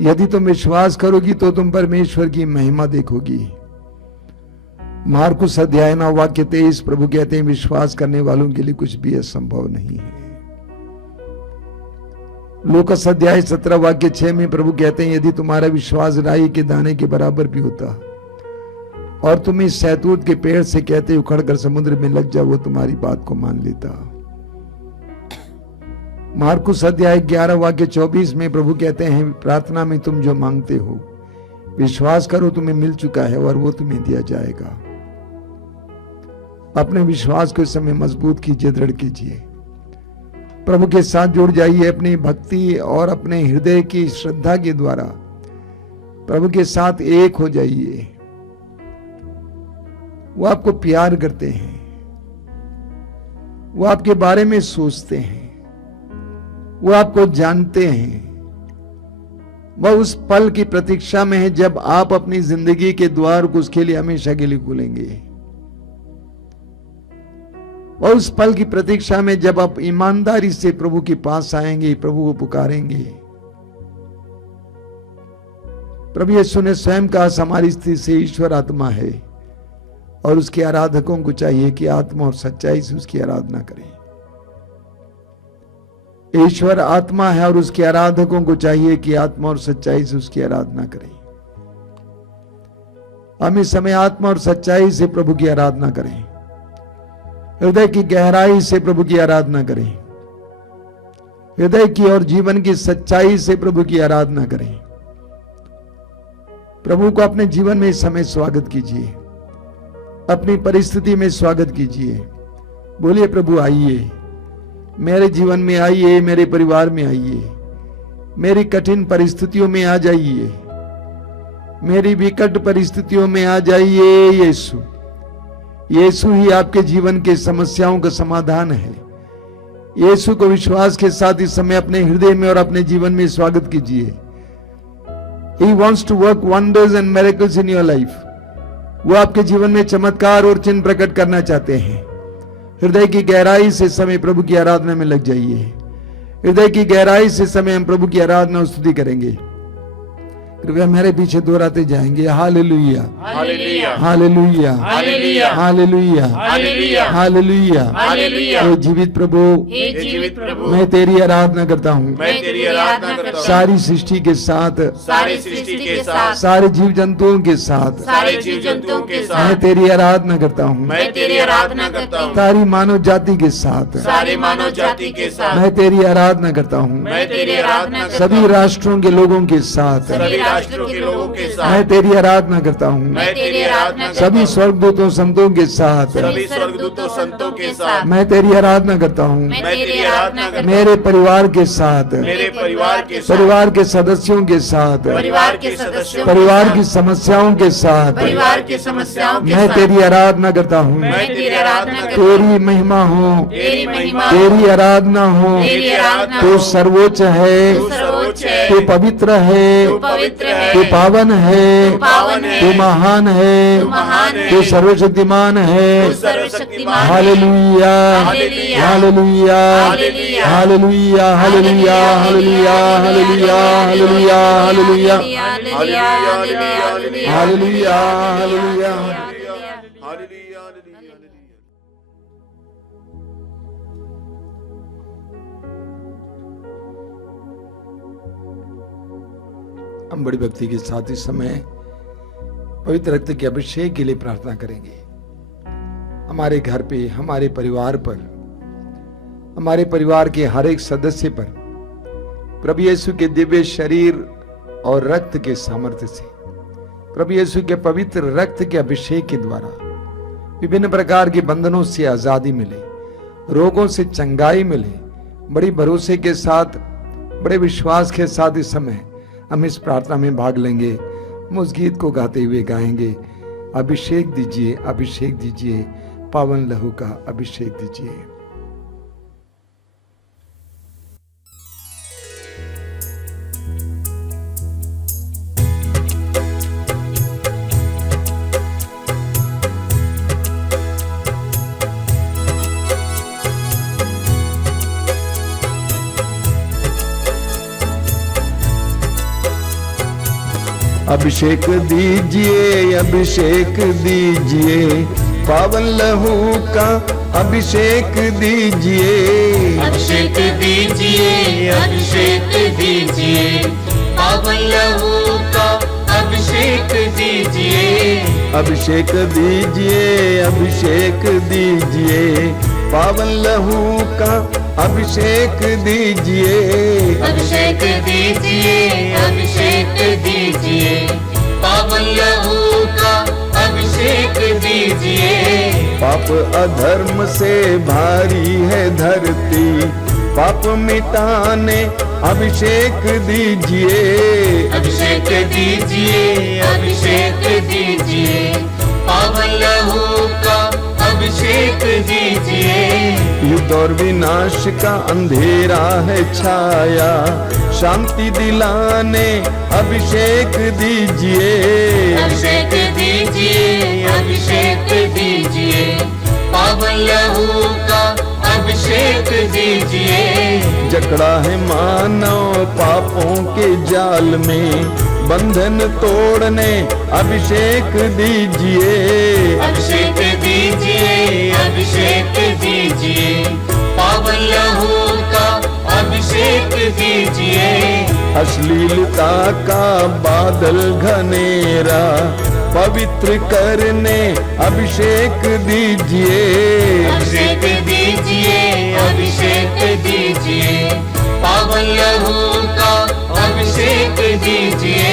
यदि तुम विश्वास करोगी तो तुम परमेश्वर की महिमा देखोगी। मार्कुस अध्याय 9 वाक्य 23 प्रभु कहते हैं, विश्वास करने वालों के लिए कुछ भी असंभव नहीं है। लूकास अध्याय 17 वाक्य 6 में प्रभु कहते हैं, यदि तुम्हारा विश्वास राई के दाने के बराबर भी होता और तुम इस शहतूत के पेड़ से कहते उखड़कर समुद्र में लग जाओ, वो तुम्हारी बात को मान लेता। मार्कुस अध्याय 11 वाक्य 24 में प्रभु कहते हैं, प्रार्थना में तुम जो मांगते हो विश्वास करो तुम्हें मिल चुका है और वो तुम्हें दिया जाएगा। अपने विश्वास को इस समय मजबूत कीजिए, दृढ़ कीजिए। प्रभु के साथ जुड़ जाइए। अपनी भक्ति और अपने हृदय की श्रद्धा के द्वारा प्रभु के साथ एक हो जाइए। वो आपको प्यार करते हैं, वो आपके बारे में सोचते हैं, वो आपको जानते हैं। वह उस पल की प्रतीक्षा में है जब आप अपनी जिंदगी के द्वार को उसके लिए हमेशा के लिए खोलेंगे। और उस पल की प्रतीक्षा में जब आप ईमानदारी से प्रभु के पास आएंगे, प्रभु को पुकारेंगे। प्रभु यीशु ने स्वयं कहा, हमारी स्थिति से ईश्वर आत्मा है और उसके आराधकों को चाहिए कि आत्मा और सच्चाई से उसकी आराधना करें। ईश्वर आत्मा है और उसके आराधकों को चाहिए कि आत्मा और सच्चाई से उसकी आराधना करें। हम इस समय आत्मा और सच्चाई से प्रभु की आराधना करें। हृदय की गहराई से प्रभु की आराधना करें। हृदय की और जीवन की सच्चाई से प्रभु की आराधना करें। प्रभु को अपने जीवन में इस समय स्वागत कीजिए, अपनी परिस्थिति में स्वागत कीजिए। बोलिए प्रभु आइए, मेरे जीवन में आइए, मेरे परिवार में आइए, मेरी कठिन परिस्थितियों में आ जाइए, मेरी विकट परिस्थितियों में आ जाइए। यीशु, यीशु ही आपके जीवन के समस्याओं का समाधान है। यीशु को विश्वास के साथ इस समय अपने हृदय में और अपने जीवन में स्वागत कीजिए। He wants to work wonders and miracles in your life. वो आपके जीवन में चमत्कार और चिन्ह प्रकट करना चाहते हैं। हृदय की गहराई से समय प्रभु की आराधना में लग जाइए। हृदय की गहराई से समय हम प्रभु की आराधना और स्तुति करेंगे। कृपया मेरे पीछे दोहराते जाएंगे। Hallelujah, hallelujah, hallelujah, hallelujah, hallelujah, hallelujah, hallelujah, hallelujah. हे जीवित प्रभु, हे जीवित प्रभु, मैं तेरी आराधना करता हूँ। मैं तेरी आराधना करता हूँ। सारी सृष्टि के साथ, सारी सृष्टि के साथ, सारे जीव जंतुओं के साथ, सारे जीव जंतुओं के मैं साथ तेरी आराधना करता हूँ। मैं तेरी आराधना करता हूँ। सारी मानव जाति के साथ, सारी मानव जाति के साथ मैं तेरी आराधना करता हूँ। मैं तेरी आराधना करता सभी राष्ट्रों के लोगों के साथ, सभी राष्ट्रों के लोगों के साथ मैं तेरी आराधना करता हूँ। मैं तेरी आराधना करता सभी हूँ। स्वर्गदूतों संतों के साथ, सभी स्वर्गदूतों संतों के साथ मैं तेरी आराधना करता हूँ। मैं तेरी आराधना करता हूँ। मेरे परिवार के साथ, मेरे परिवार के साथ, परिवार के सदस्यों के साथ, परिवार के सदस्यों, परिवार की समस्याओं के साथ परिवार की समस्याओं के मैं साथ तेरी आराधना करता हूँ। मैं तेरी आराधना करता हूँ। तेरी महिमा हो, तेरी महिमा, तेरी आराधना हो। तेरी आराधना तू हो। सर्वोच्च है, तू सर्वोच्च है, तू पवित्र है, तू पवित्र है, तू पावन है, तू पावन है, तू महान है, तू महान है, तू सर्वशक्तिमान है। तू सर्वशक्तिमान है। Hallelujah, hallelujah, hallelujah, hallelujah, hallelujah, hallelujah, hallelujah, hallelujah, hallelujah, hallelujah, hallelujah, hallelujah, hallelujah, hallelujah. हम बड़ी भक्ति के साथ इस समय पवित्र रक्त के अभिषेक के लिए प्रार्थना करेंगे। हमारे घर पे, हमारे परिवार पर, हमारे परिवार के हर एक सदस्य पर प्रभु यीशु के दिव्य शरीर और रक्त के सामर्थ्य से, प्रभु यीशु के पवित्र रक्त के अभिषेक के द्वारा विभिन्न प्रकार के बंधनों से आजादी मिले, रोगों से चंगाई मिले। बड़ी भरोसे के साथ, बड़े विश्वास के साथ इस समय हम इस प्रार्थना में भाग लेंगे। हम उस गीत को गाते हुए गाएंगे, अभिषेक दीजिए, अभिषेक दीजिए, पावन लहू का अभिषेक दीजिए। अभिषेक दीजिए, अभिषेक दीजिए, पावन लहू का अभिषेक दीजिए। अभिषेक दीजिए, अभिषेक दीजिए, पावन लहू का अभिषेक दीजिए। अभिषेक दीजिए, अभिषेक दीजिए, पावन लहू का अभिषेक दीजिए। अभिषेक दीजिए, अभिषेक दीजिए, पावन लहू का अभिषेक दीजिए। पाप अधर्म से भारी है धरती, पाप मिटाने अभिषेक दीजिए। अभिषेक दीजिए, अभिषेक दीजिए, पावन लहू का अभिषेक दीजिए। युद्ध और विनाश का अंधेरा है छाया, शांति दिलाने अभिषेक दीजिए। अभिषेक दीजिए, अभिषेक दीजिए, पावन लहू का अभिषेक दीजिए। जकड़ा है मानव पापों के जाल में, बंधन तोड़ने अभिषेक दीजिए। अभिषेक दीजिए, अभिषेक दीजिए, पावन लहू का अभिषेक दीजिए। अश्लीलता का बादल घनेरा पवित्र करने अभिषेक दीजिए। अभिषेक दीजिए, अभिषेक दीजिए, पावन लहू का अभिषेक दीजिए।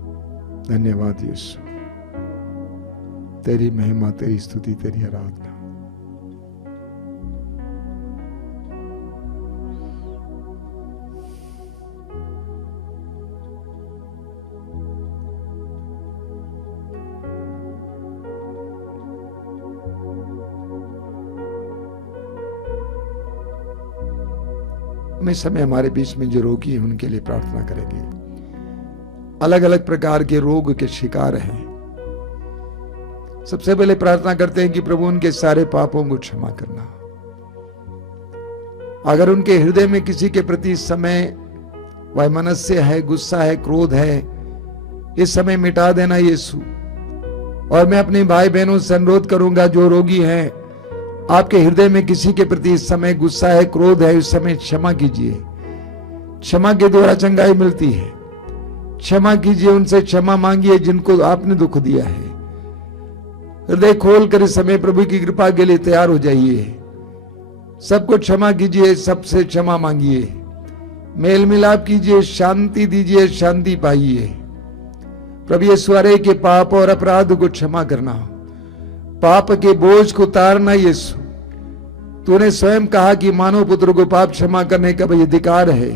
धन्यवाद यीशु, तेरी महिमा, तेरी स्तुति, तेरी आराधना। हम इस समय हमारे बीच में जो रोगी हैं उनके लिए प्रार्थना करेंगे। अलग अलग प्रकार के रोग के शिकार हैं। सबसे पहले प्रार्थना करते हैं कि प्रभु उनके सारे पापों को क्षमा करना। अगर उनके हृदय में किसी के प्रति इस समय वैमनस्य है, गुस्सा है, क्रोध है, इस समय मिटा देना यीशु। और मैं अपने भाई बहनों से अनुरोध करूंगा जो रोगी हैं, आपके हृदय में किसी के प्रति इस समय गुस्सा है, क्रोध है, इस समय क्षमा कीजिए। क्षमा के द्वारा चंगाई मिलती है। क्षमा कीजिए, उनसे क्षमा मांगिए जिनको आपने दुख दिया है। हृदय खोल कर इस समय प्रभु की कृपा के लिए तैयार हो जाइए। सबको क्षमा कीजिए, सबसे क्षमा मांगिए, मेल मिलाप कीजिए, शांति दीजिए, शांति पाइए। प्रभु यीशु अरे के पाप और अपराध को क्षमा करना, पाप के बोझ को उतारना। यीशु तूने स्वयं कहा कि मानव पुत्र को पाप क्षमा करने का भी अधिकार है।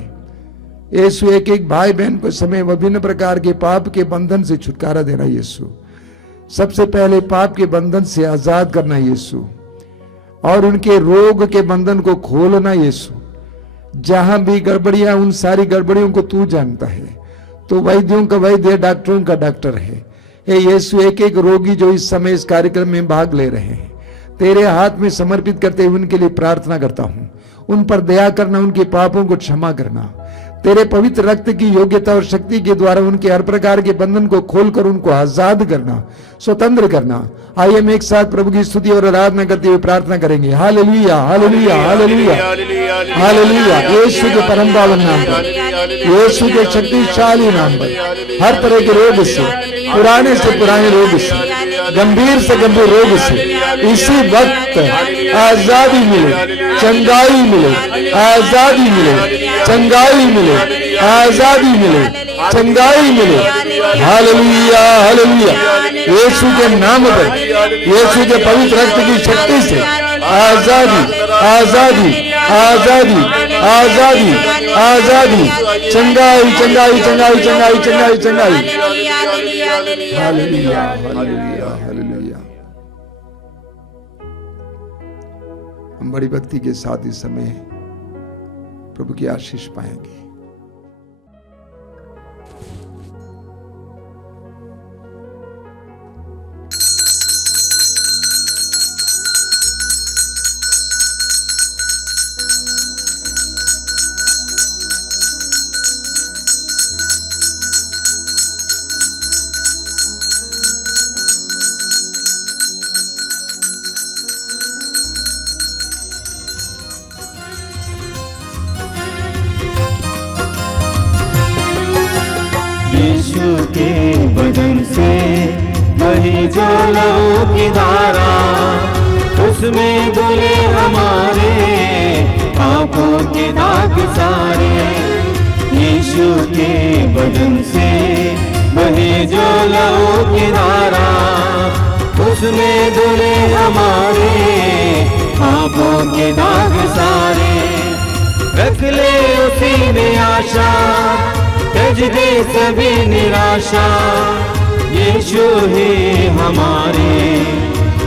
यीशु एक एक भाई बहन को समय विभिन्न प्रकार के पाप के बंधन से छुटकारा देना। यीशु सबसे पहले पाप के बंधन से आजाद करना यीशु, और उनके रोग के बंधन को खोलना यीशु। जहां भी गड़बड़ियां, उन सारी गड़बड़ियों को तू जानता है। तो वैद्यों का वैद्य, डॉक्टरों का डॉक्टर है। हे यीशु, एक एक रोगी जो इस समय इस कार्यक्रम में भाग ले रहे हैं, तेरे हाथ में समर्पित करते हुए उनके लिए प्रार्थना करता हूं। उन पर दया करना, उनके पापों को क्षमा करना, तेरे पवित्र रक्त की योग्यता और शक्ति के द्वारा उनके हर प्रकार के बंधन को खोलकर उनको आजाद करना, स्वतंत्र करना। आइए हम एक साथ प्रभु की स्तुति और आराधना करते हुए प्रार्थना करेंगे। Hallelujah, hallelujah, hallelujah, hallelujah. Yeshu के परम पावन नाम पर, यीशु के शक्तिशाली नाम पर, हर तरह के रोग से, पुराने से पुराने रोग से, गंभीर से गंभीर रोग से इसी वक्त आजादी मिले, चंगाई मिले, आजादी मिले, चंगाई मिले, आजादी मिले, चंगाई मिले। Hallelujah, hallelujah. यीशु के नाम पर, यीशु के पवित्र रक्त की शक्ति से आजादी, आजादी, आजादी, आजादी, आजादी, चंगाई, चंगाई, चंगाई, चंगाई, चंगाई, चंगाई। Hallelujah, hallelujah, hallelujah. हम बड़ी भक्ति के साथ इस समय प्रभु की आशीष पाएंगे। के बदन से वही जो लहू की धारा, उसमें धुले हमारे पापों के दाग सारे। यीशु के बदन से वही जो लहू की धारा, उसमें धुले हमारे पापों के दाग सारे। रख ले उसी में आशा, त्यज दे सभी निराशा। यीशु ही हमारे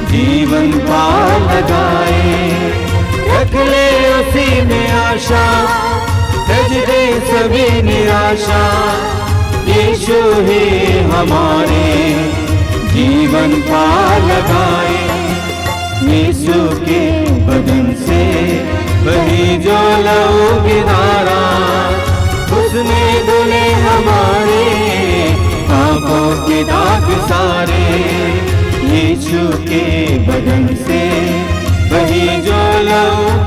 जीवन पार लगाए। रख ले उसी में आशा, त्यज दे सभी निराशा। यीशु ही हमारे जीवन पार लगाए। यीशु के बदन से वही जो लहू की धारा, उसमें धुले हमारे पापों के दाग सारे। यीशु के बदन से वही जो लहू